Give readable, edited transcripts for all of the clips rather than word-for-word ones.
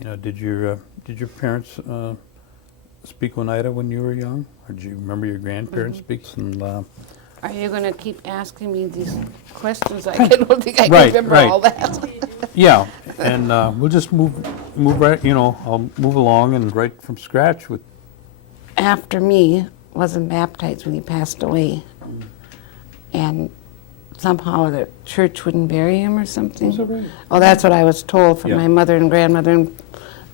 Did your parents speak Oneida when you were young, or do you remember your grandparents speaking? Are you going to keep asking me these questions? I don't think I can Right, remember right. all that. Yeah, and we'll just move right. I'll move along and right from scratch with. After me, wasn't baptized when he passed away, and somehow the church wouldn't bury him or something. Is that right? Oh, that's what I was told from Yeah. my mother and grandmother and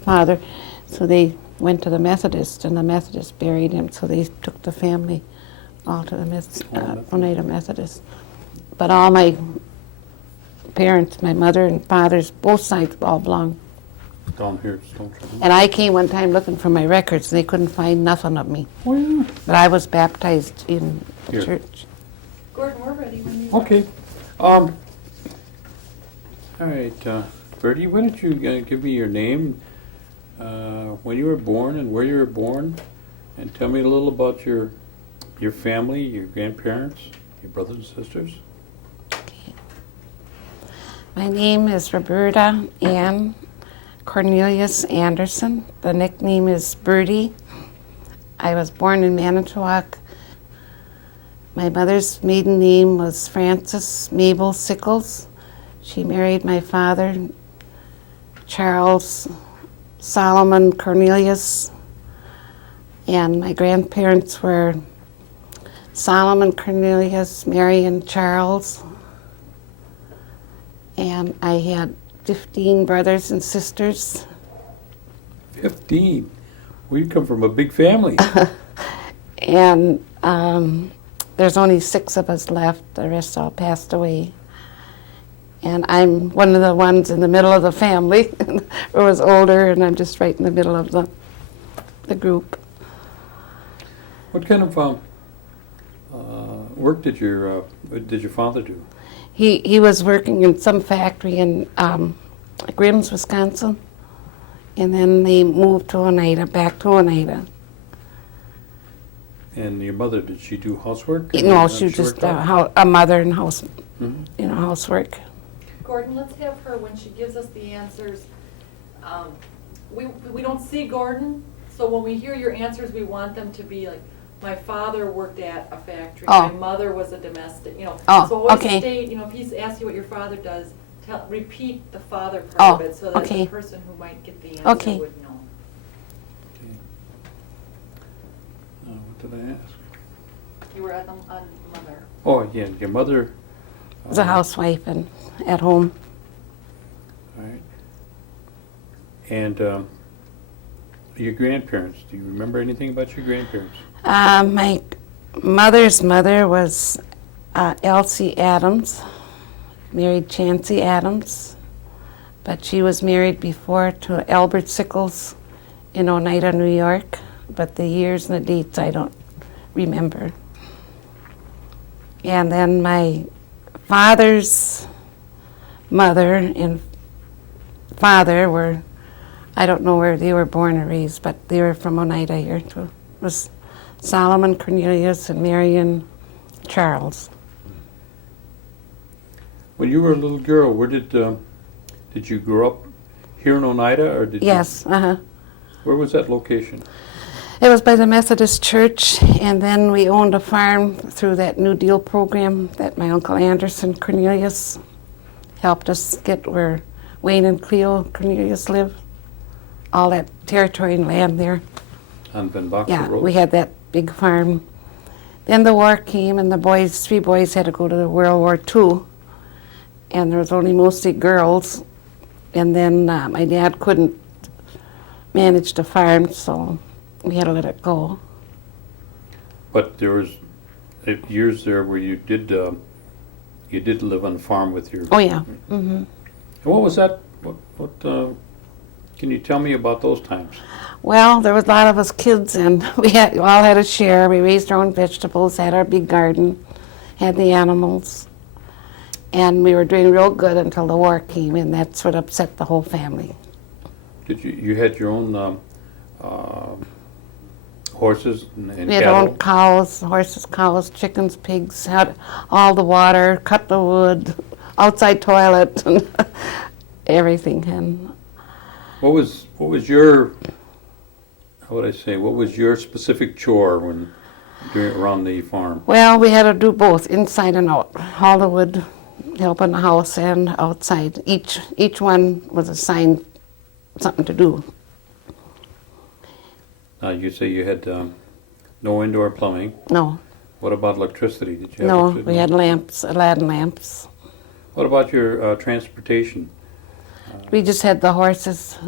father. So they went to the Methodist, and the Methodist buried him. So they took the family all to the Oneida Methodist. But all my parents, my mother and father's, both sides all belong. Down here, Stone Trouble. And I came one time looking for my records, and they couldn't find nothing of me. Oh, yeah. But I was baptized in the Here. church. Gordon, we're ready when you are. Okay. All right, Bertie, why don't you give me your name, when you were born and where you were born, and tell me a little about your family, your grandparents, your brothers and sisters. My name is Roberta M Cornelius Anderson. The nickname is Birdie. I was born in Manitowoc. My mother's maiden name was Frances Mabel Sickles. She married my father, Charles Solomon Cornelius, and my grandparents were Solomon Cornelius, Mary and Charles, and I had 15 brothers and sisters. 15. We come from a big family. And there's only 6 of us left. The rest all passed away. And I'm one of the ones in the middle of the family who was older, and I'm just right in the middle of the group. What kind of work did your father do? He was working in some factory in Grimm's, Wisconsin, and then they moved to Oneida, back to Oneida. And your mother, did she do housework? No, she was just a mother in house, Mhm. housework. Gordon, let's have her, when she gives us the answers, we don't see Gordon, so when we hear your answers, we want them to be like, my father worked at a factory, Oh. my mother was a domestic, Oh, So always okay. state, if he's asked you what your father does, repeat the father part of Oh, it, so that okay. the person who might get the answer Okay. would know. Okay. What did I ask? You were on mother. Oh, yeah, your mother. Was a housewife and at home. All right. And your grandparents, do you remember anything about your grandparents? My mother's mother was Elsie Adams, married Chancey Adams, but she was married before to Albert Sickles in Oneida, New York, but the years and the dates I don't remember. And then my father's mother and father were, I don't know where they were born or raised, but they were from Oneida here too. It was Solomon Cornelius and Marion Charles. When you were a little girl, where did you grow up? Here in Oneida, or did Yes, you? Where was that location? It was by the Methodist Church, and then we owned a farm through that New Deal program that my Uncle Anderson Cornelius helped us get where Wayne and Cleo Cornelius live. All that territory and land there. On Van Boxer Yeah, Road? we had that big farm. Then the war came, and the boys, 3 boys had to go to the World War II, and there was only mostly girls. And then my dad couldn't manage the farm, so we had to let it go. But there was years there where you did live on a farm with your. Oh yeah. Mm-hmm. And what was that? What can you tell me about those times? Well, there was a lot of us kids, and we all had a share. We raised our own vegetables, had our big garden, had the animals, and we were doing real good until the war came, and that's what upset the whole family. Did you had your own horses and We had cattle? our own cows, horses, cows, chickens, pigs, had all the water, cut the wood, outside toilet, and everything. And What was your, how would I say, what was your specific chore around the farm? Well, we had to do both, inside and out. Haul the wood, help in the house and outside. Each one was assigned something to do. You say you had no indoor plumbing. No, What about electricity? Did you have no, electricity? we had lamps, Aladdin lamps. What about your transportation? We just had the horses.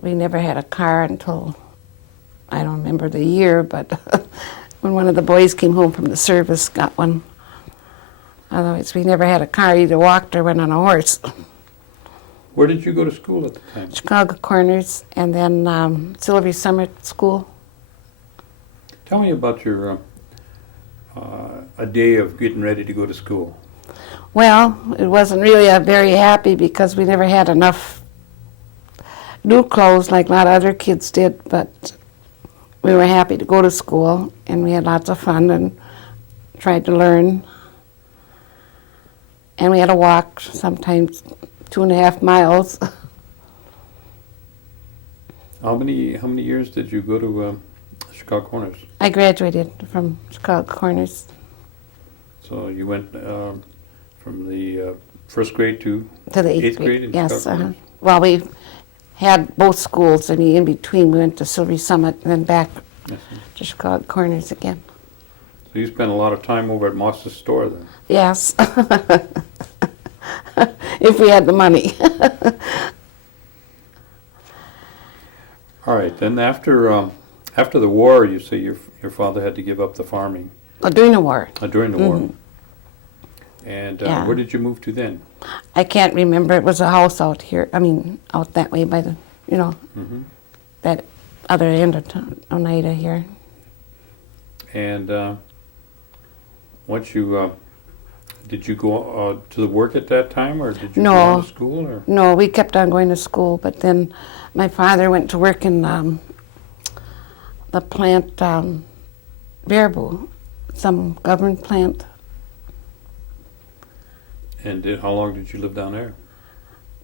We never had a car until, I don't remember the year, but when one of the boys came home from the service, got one. Otherwise, we never had a car, either walked or went on a horse. Where did you go to school at the time? Chicago Corners, and then Silvery Summit School. Tell me about your a day of getting ready to go to school. Well, it wasn't really very happy because we never had enough new clothes like a lot of other kids did, but we were happy to go to school, and we had lots of fun and tried to learn. And we had to walk sometimes 2.5 miles. How many years did you go to Chicago Corners? I graduated from Chicago Corners So you went from the first grade to to the eighth grade in Yes. Chicago Corners? Well, we had both schools. I mean, in between, we went to Silvery Summit and then back Yes, sir. to Chicago Corners again. So you spent a lot of time over at Moss's store then. Yes. If we had the money. All right. Then after the war, you say your father had to give up the farming During the war. during the war. And Yeah. where did you move to then? I can't remember. It was a house out here. I mean, out that way by the, Mhm. that other end of Oneida here. And once you did you go to the work at that time, or did you No. go on to school, or? No, we kept on going to school, but then my father went to work in the plant, Baraboo, some government plant. And how long did you live down there?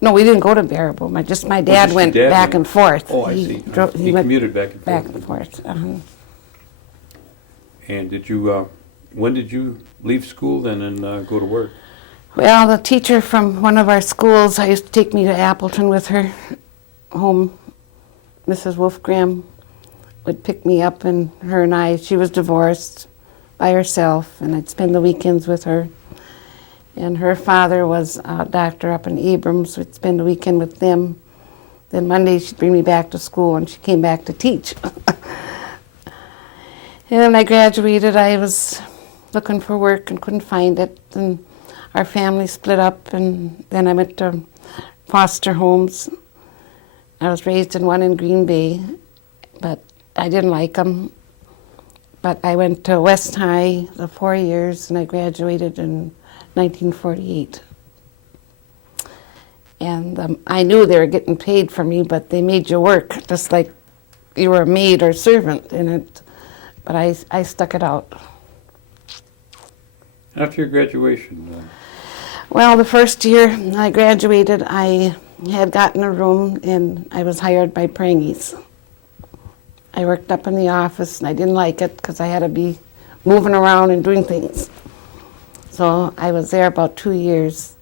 No, we didn't go to Baraboo. My just dad your went dad back went. and forth. Oh, I see. He went commuted back and forth. back and forth. And did you? When did you leave school then and go to work? Well, the teacher from one of our schools, I used to take me to Appleton with her home. Mrs. Wolfgram would pick me up, and her and I, she was divorced by herself, and I'd spend the weekends with her. And her father was a doctor up in Abrams. We'd spend the weekend with them. Then Monday she'd bring me back to school, and she came back to teach. And when I graduated, I was looking for work and couldn't find it. And our family split up, and then I went to foster homes. I was raised in one in Green Bay, but I didn't like them. But I went to West High the 4 years, and I graduated in 1948. And I knew they were getting paid for me, but they made you work, just like you were a maid or servant in it. But I stuck it out. After your graduation, Well, the first year I graduated, I had gotten a room, and I was hired by Prangies. I worked up in the office, and I didn't like it because I had to be moving around and doing things. So I was there about 2 years.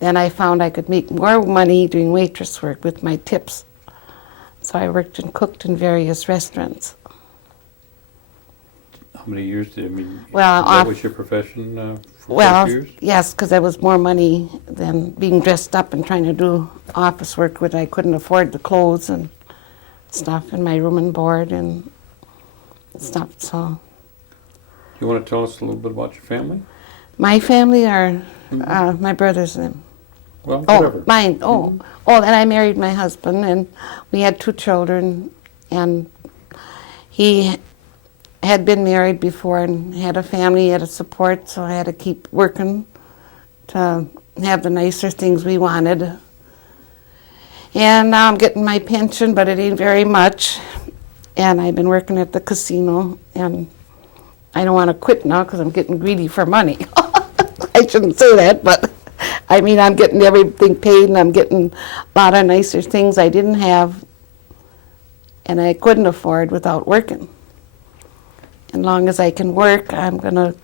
Then I found I could make more money doing waitress work with my tips. So I worked and cooked in various restaurants. how many years did I mean? Well, that was your profession for Well, 6 years? yes, because there was more money than being dressed up and trying to do office work, which I couldn't afford the clothes and stuff, and my room and board and stuff. So Do you want to tell us a little bit about your family? my family are my brothers and Well, oh, whatever. mine. Oh, and I married my husband, and we had 2 children, and he had been married before and had a family, had a support, so I had to keep working to have the nicer things we wanted. And now I'm getting my pension, but it ain't very much, and I've been working at the casino, and I don't want to quit now because I'm getting greedy for money. I shouldn't say that, but I mean, I'm getting everything paid, and I'm getting a lot of nicer things I didn't have, and I couldn't afford without working. As long as I can work, I'm going to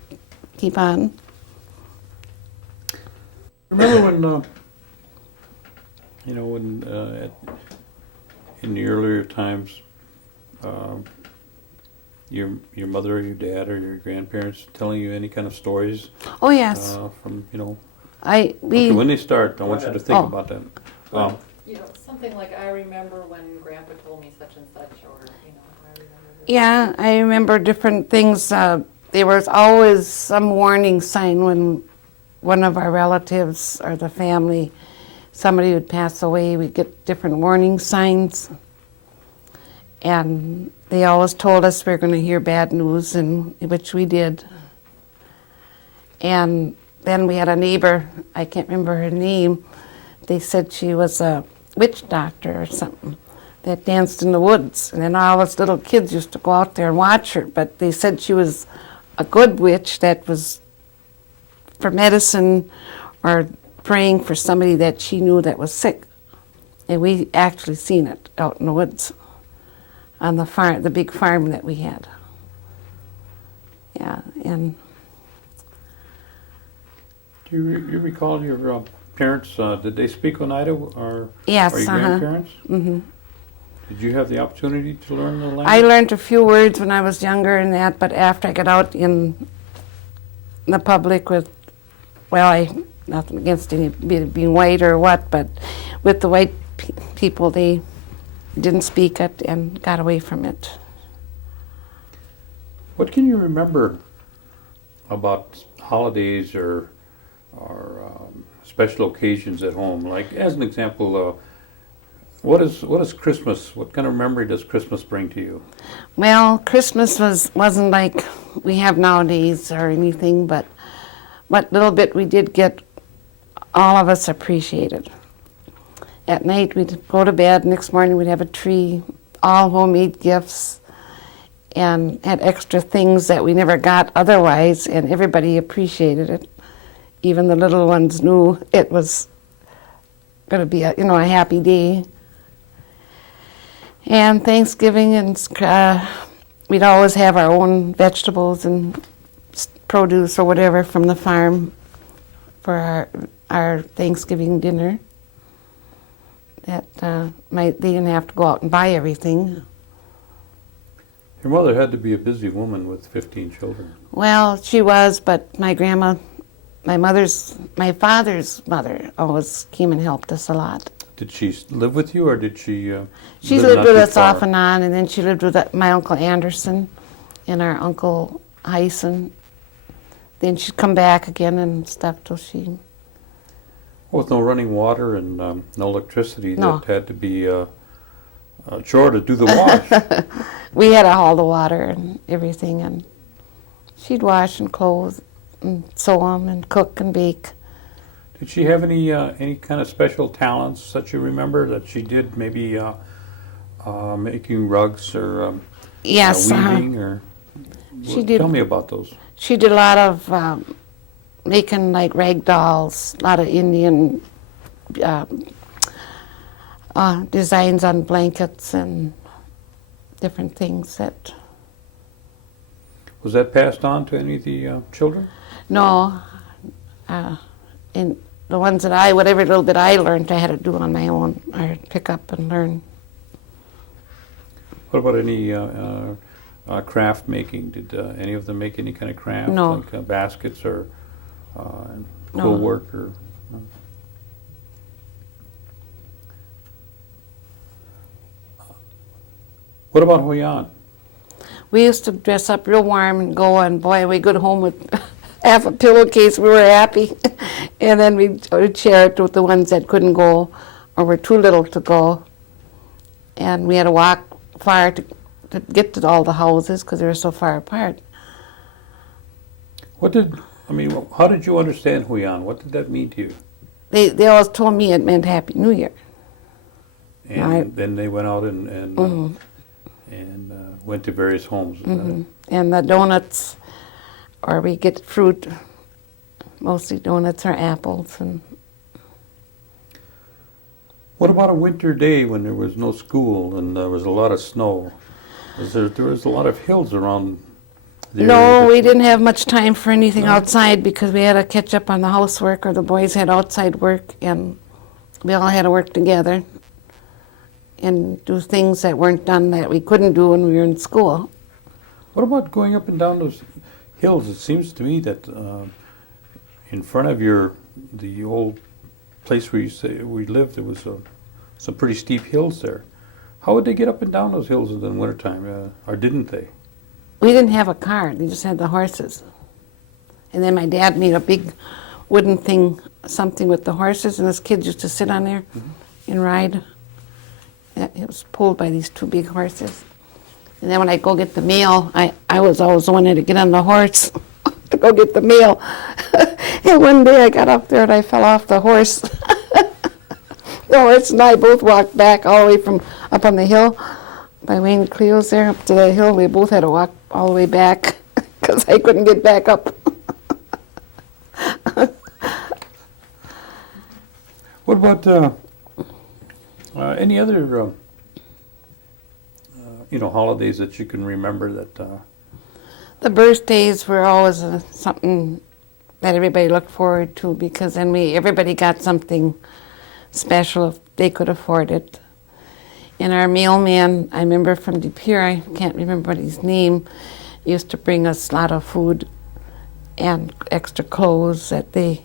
keep on. Remember when, in the earlier times, your mother or your dad or your grandparents telling you any kind of stories? Oh, yes. From, Okay, when they start, I want you to think Oh. about that. Something like, I remember when Grandpa told me such and such, or, I remember this. Yeah, I remember different things. There was always some warning sign when one of our relatives or the family, somebody would pass away, we'd get different warning signs. And they always told us we were going to hear bad news, and which we did. And then we had a neighbor, I can't remember her name, they said she was a witch doctor or something that danced in the woods. And then all us little kids used to go out there and watch her, but they said she was a good witch that was for medicine or praying for somebody that she knew that was sick. And we actually seen it out in the woods on the farm, the big farm that we had. Yeah, and Do you recall your parents, did they speak Oneida or yes, your grandparents? Mm-hmm. Did you have the opportunity to learn the language? I learned a few words when I was younger and that, but after I got out in the public with, nothing against any being white or what, but with the white people, they didn't speak it and got away from it. What can you remember about holidays or special occasions at home? Like, as an example, what is Christmas? What kind of memory does Christmas bring to you? Well, Christmas wasn't like we have nowadays or anything, but what little bit we did get, all of us appreciated. At night, we'd go to bed. Next morning, we'd have a tree, all homemade gifts, and had extra things that we never got otherwise, and everybody appreciated it. Even the little ones knew it was going to be a happy day. And Thanksgiving, and we'd always have our own vegetables and produce or whatever from the farm for our Thanksgiving dinner. That they didn't have to go out and buy everything. Your mother had to be a busy woman with 15 children. Well, she was, but my father's mother always came and helped us a lot. Did she live with you, or did she? She live lived not with too us far? off and on, and then she lived with my Uncle Anderson and our Uncle Hyson. Then she'd come back again and stuff till she... With no running water and no electricity, No. that had to be a chore to do the wash. We had to haul the water and everything, and she'd wash and clothe and sew them and cook and bake. Did she have any kind of special talents that you remember that she did? Maybe making rugs or Yes, weaving, or She did. Tell me about those. She did a lot of making like rag dolls, a lot of Indian designs on blankets and different things that... Was that passed on to any of the children? No, and the ones that whatever little bit I learned, I had to do on my own, or pick up and learn. What about any craft making? Did any of them make any kind of craft? No. Like baskets or No. quill work or... What about Huyan? We used to dress up real warm and go, and boy, we go home with half a pillowcase. We were happy. And then we'd share it with the ones that couldn't go or were too little to go. And we had to walk far to get to all the houses because they were so far apart. How did you understand Huyan? What did that mean to you? They always told me it meant Happy New Year. And then they went out and Mhm. went to various homes. Is that it? And the donuts, or we get fruit, mostly donuts or apples, and What about a winter day when there was no school and there was a lot of snow? There was a lot of hills around the area No, that we you- didn't have much time for anything No? outside because we had to catch up on the housework, or the boys had outside work, and we all had to work together and do things that weren't done that we couldn't do when we were in school. What about going up and down those hills? It seems to me that in front of the old place where you say we lived, there was some pretty steep hills there. How would they get up and down those hills in the wintertime, or didn't they? We didn't have a car, they just had the horses. And then my dad made a big wooden thing, something with the horses, and his kids used to sit on there and ride. It was pulled by these two big horses. And then when I go get the mail, I was always the one that had to get on the horse to go get the mail. And one day I got up there and I fell off the horse. The horse and I both walked back all the way from up on the hill by Wayne Cleo's there up to the hill. We both had to walk all the way back because I couldn't get back up. What about any other holidays that you can remember that? The birthdays were always something that everybody looked forward to, because then everybody got something special if they could afford it. And our mailman, I remember from De Pere, I can't remember what his name, used to bring us a lot of food and extra clothes, that they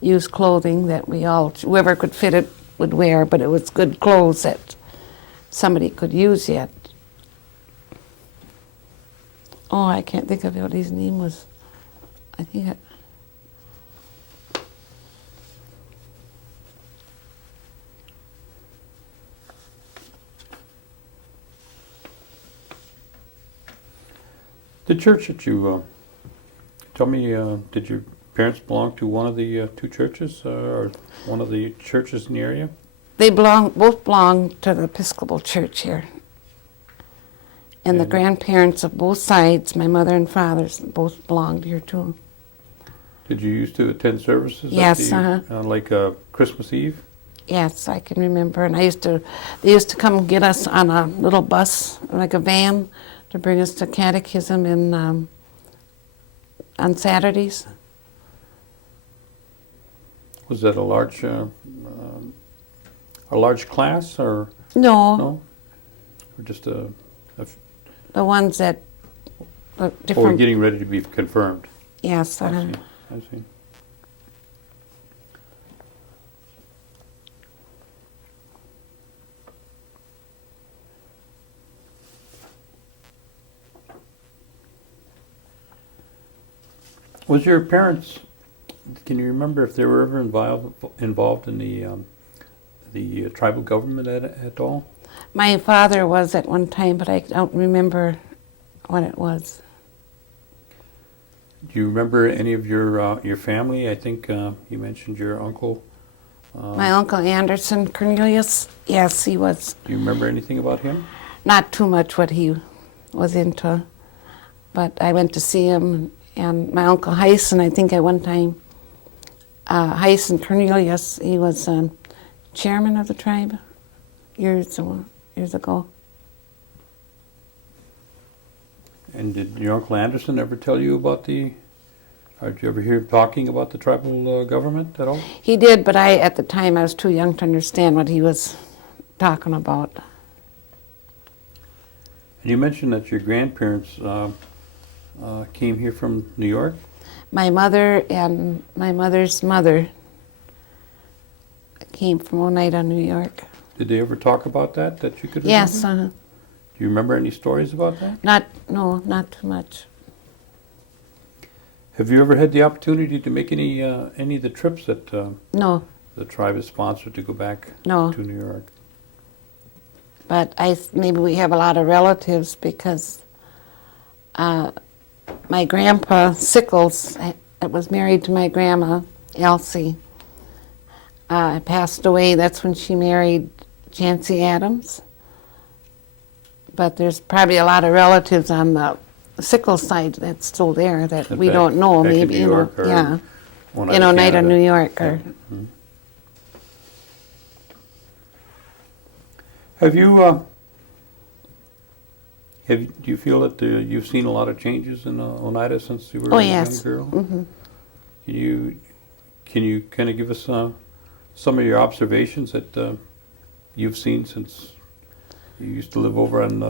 used clothing that whoever could fit it would wear, but it was good clothes that somebody could use yet. Oh, I can't think of what his name was. I think it. The church that you tell me, did your parents belong to one of the two churches or one of the churches in the area? They both belonged to the Episcopal Church here. And the And- grandparents of both sides, my mother and father's, both belonged here too. Did you used to attend services? Yes, like Christmas Eve? Yes, I can remember. And they used to come get us on a little bus, like a van, to bring us to catechism on Saturdays. Was that a large class or No, no? Or just a the ones that or different. getting ready to be confirmed? Yes, I see. I see. Was your parents? Can you remember if they were ever involved in the tribal government at all? My father was at one time, but I don't remember what it was. Do you remember any of your family? I think you mentioned your uncle. My uncle Anderson, Cornelius, yes, he was. Do you remember anything about him? Not too much what he was into, but I went to see him. And my uncle Hyson, I think at one time, Hyson Cornelius, he was chairman of the tribe years ago. And did your Uncle Anderson ever tell you about or did you ever hear him talking about the tribal government at all? He did, but at the time, I was too young to understand what he was talking about. And you mentioned that your grandparents came here from New York. My mother and my mother's mother came from Oneida, New York. Did they ever talk about that you could remember? Yes, Do you remember any stories about that? not too much. Have you ever had the opportunity to make any of the trips that No, the tribe has sponsored to go back No. to New York? but maybe we have a lot of relatives because my grandpa Sickles, that was married to my grandma Elsie, passed away. That's when she married Jancy Adams. But there's probably a lot of relatives on the Sickles side that's still there that we Back- don't know. back in Maybe New York or yeah, Oneida, in Oneida, Canada? New York. Or Mhm. Have you, do you feel that you've seen a lot of changes in Oneida since you were Oh, a young yes. girl? Hmm. Can you kind of give us some of your observations that you've seen since you used to live over on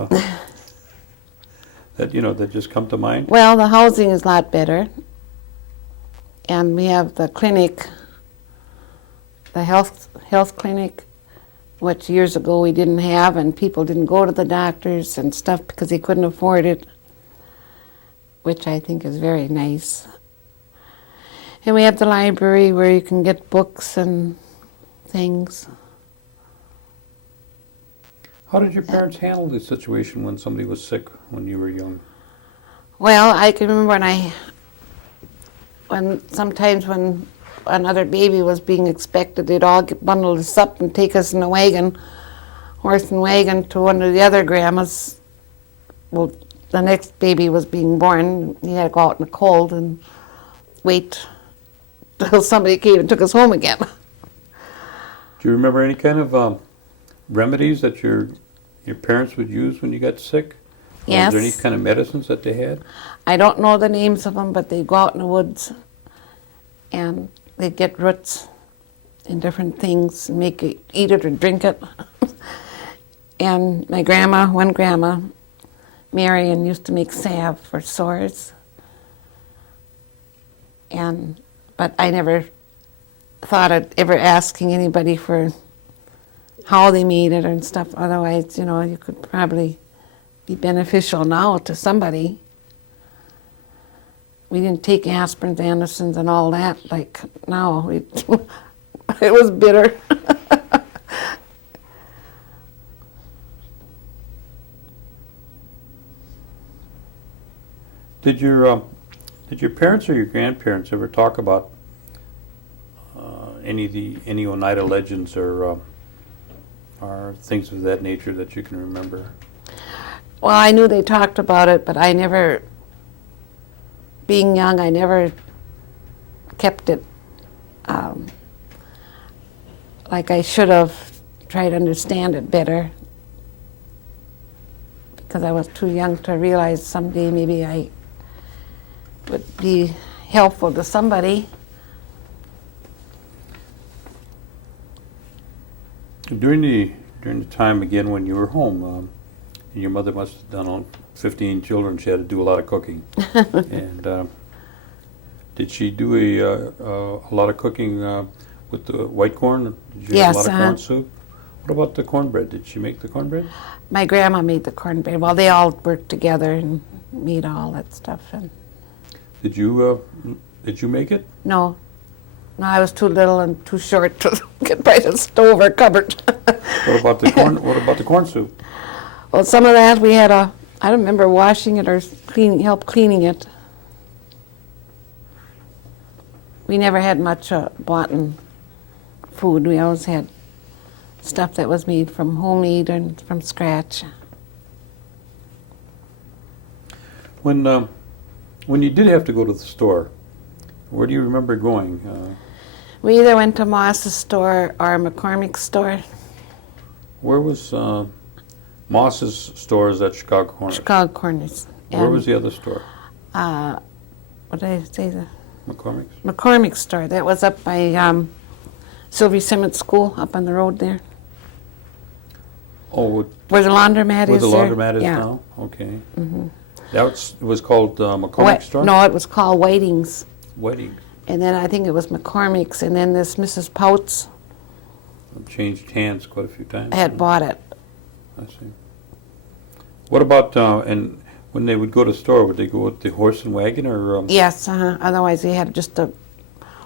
that just come to mind? Well, the housing is a lot better. And we have the clinic, the health clinic, which years ago we didn't have, and people didn't go to the doctors and stuff because they couldn't afford it, which I think is very nice. And we have the library where you can get books and things. How did your parents handle the situation when somebody was sick when you were young? Well, I can remember sometimes when another baby was being expected, they'd all get bundled us up and take us in a wagon, horse and wagon, to one of the other grandmas. Well, the next baby was being born. He had to go out in the cold and wait till somebody came and took us home again. Do you remember any kind of remedies that your parents would use when you got sick? Yes. Was there any kind of medicines that they had? I don't know the names of them, but they'd go out in the woods and they'd get roots and different things and eat it or drink it. And my one grandma, Marion, used to make salve for sores. But I never thought of ever asking anybody for how they made it and stuff. Otherwise, you could probably be beneficial now to somebody. We didn't take aspirins, Andersons, and all that like now. It was bitter. Did your parents or your grandparents ever talk about any Oneida legends or things of that nature that you can remember? Well, I knew they talked about it, but being young, I never kept it like I should have, tried to understand it better, because I was too young to realize someday maybe I would be helpful to somebody. During the time again when you were home, and your mother must have done 15 children. She had to do a lot of cooking. And did she do a lot of cooking with the white corn? Did you have a Yes, lot of corn soup? What about the cornbread? Did she make the cornbread? My grandma made the cornbread. Well, they all worked together and made all that stuff. And Did you make it? no, I was too little and too short to get by the stove or cupboard. What about the corn? What about the corn soup? Well, some of that we had I don't remember washing it or help cleaning it. We never had much bought food. We always had stuff that was made from homemade and from scratch. When you did have to go to the store, where do you remember going? We either went to Moss's store or McCormick's store. Where was Moss's store? Is at Chicago Corners? Chicago Corners. Where was the other store? What did I say? The McCormick's? McCormick's store. That was up by Sylvie Simmons School, up on the road there. Oh, Where the laundromat where is the there? laundromat is Yeah. now? Okay. It was called McCormick's store? No, it was called Whiting's. Weddings. And then I think it was McCormick's, and then this Mrs. Pouts Changed hands quite a few times. had bought it. I see. What about, and when they would go to the store, would they go with the horse and wagon or? Yes, otherwise they had just a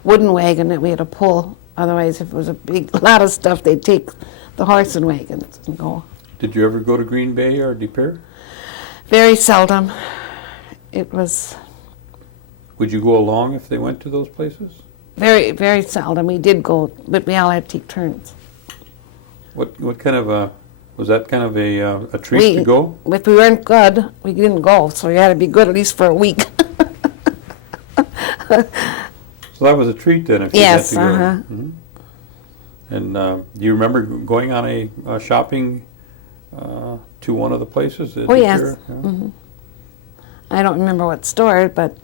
wooden wagon that we had to pull. Otherwise, if it was a lot of stuff, they'd take the horse and wagons and go. Did you ever go to Green Bay or De Pere? Very seldom. It was Would you go along if they went to those places? very, very seldom. We did go, but we all had to take turns. What kind of was that kind of a treat to go? If we weren't good, we didn't go. So you had to be good at least for a week. So that was a treat then if you Yes, had to go. uh-huh. Mhm. And do you remember going on a shopping to one of the places? Oh, yes. I don't remember what store, but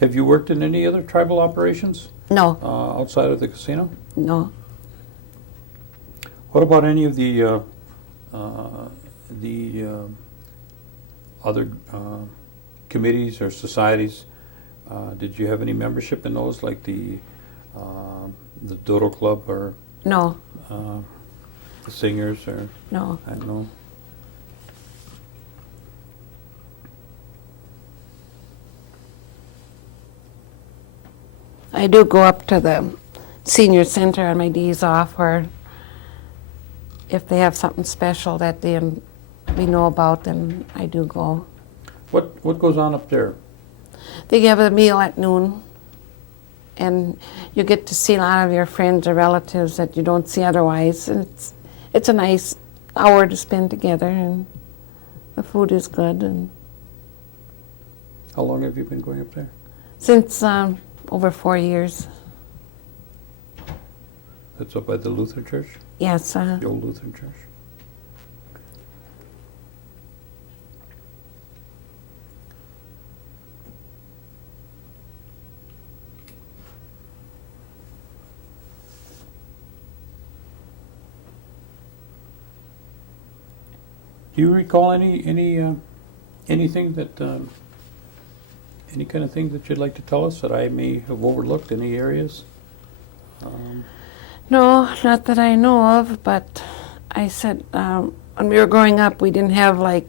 Have you worked in any other tribal operations no, outside of the casino? no. What about any of the other committees or societies? Did you have any membership in those, like the Dodo Club or No, the Singers or no. I don't know? I do go up to the senior center on my days off, or if they have something special that we know about, then I do go. What goes on up there? They give a meal at noon, and you get to see a lot of your friends or relatives that you don't see otherwise. And it's a nice hour to spend together, and the food is good. And How long have you been going up there? since over 4 years, That's up by the Lutheran Church, yes. the old Lutheran Church. Do you recall anything that any kind of thing that you'd like to tell us that I may have overlooked? Any areas? No, not that I know of, but I said when we were growing up, we didn't have like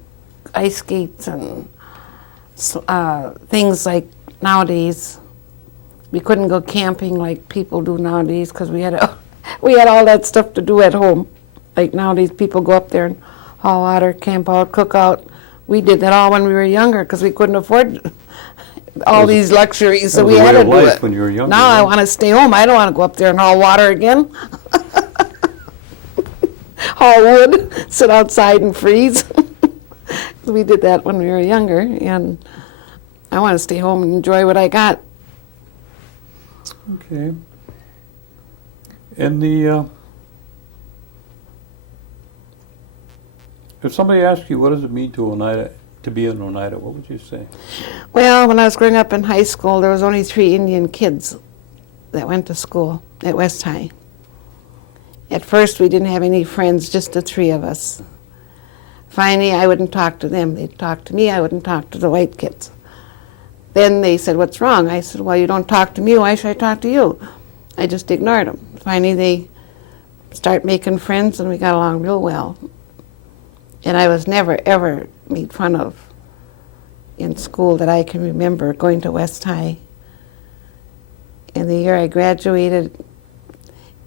ice skates and things like nowadays. We couldn't go camping like people do nowadays because we had all that stuff to do at home. Like nowadays, people go up there and haul water, camp out, cook out. We did that all when we were younger because we couldn't afford all these luxuries, so we had to do it. When you were younger. Now I want to stay home. I don't want to go up there and haul water again. Haul wood, sit outside and freeze. We did that when we were younger, and I want to stay home and enjoy what I got. Okay. And the if somebody asked you what does it mean to Oneida, to be an Oneida, what would you say? Well, when I was growing up in high school, there was only 3 Indian kids that went to school at West High. At first, we didn't have any friends, just the 3 of us. Finally, I wouldn't talk to them. They'd talk to me. I wouldn't talk to the white kids. Then they said, "What's wrong?" I said, "Well, you don't talk to me. Why should I talk to you?" I just ignored them. Finally, they started making friends, and we got along real well. And I was never, ever made fun of in school that I can remember going to West High. And the year I graduated,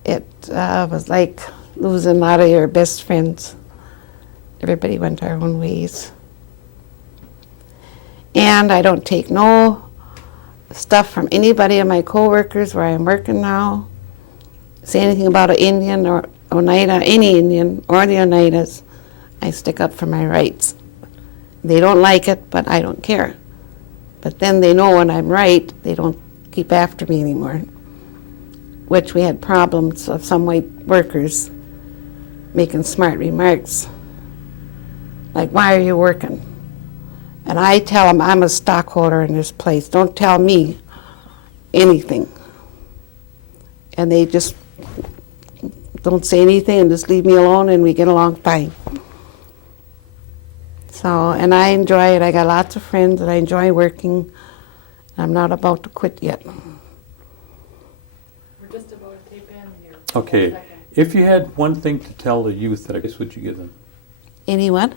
it was like losing a lot of your best friends. Everybody went our own ways. And I don't take no stuff from anybody of my coworkers where I'm working now. Say anything about an Indian or Oneida, any Indian or the Oneidas, I stick up for my rights. They don't like it, but I don't care. But then they know when I'm right, they don't keep after me anymore. Which we had problems of some white workers making smart remarks. Like, "Why are you working?" And I tell them, "I'm a stockholder in this place. Don't tell me anything." And they just don't say anything and just leave me alone, and we get along fine. So, and I enjoy it. I got lots of friends, and I enjoy working. I'm not about to quit yet. We're just about to tape in here. Okay. 1 second. If you had one thing to tell the youth, what advice would you give them? Anyone?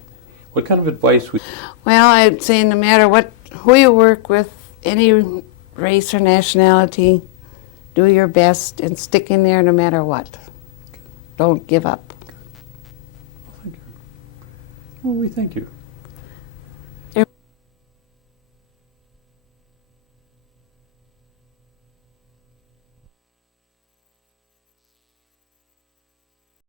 What kind of advice would Well, I'd say no matter who you work with, any race or nationality, do your best and stick in there no matter what. Don't give up. Thank you. Well, we thank you.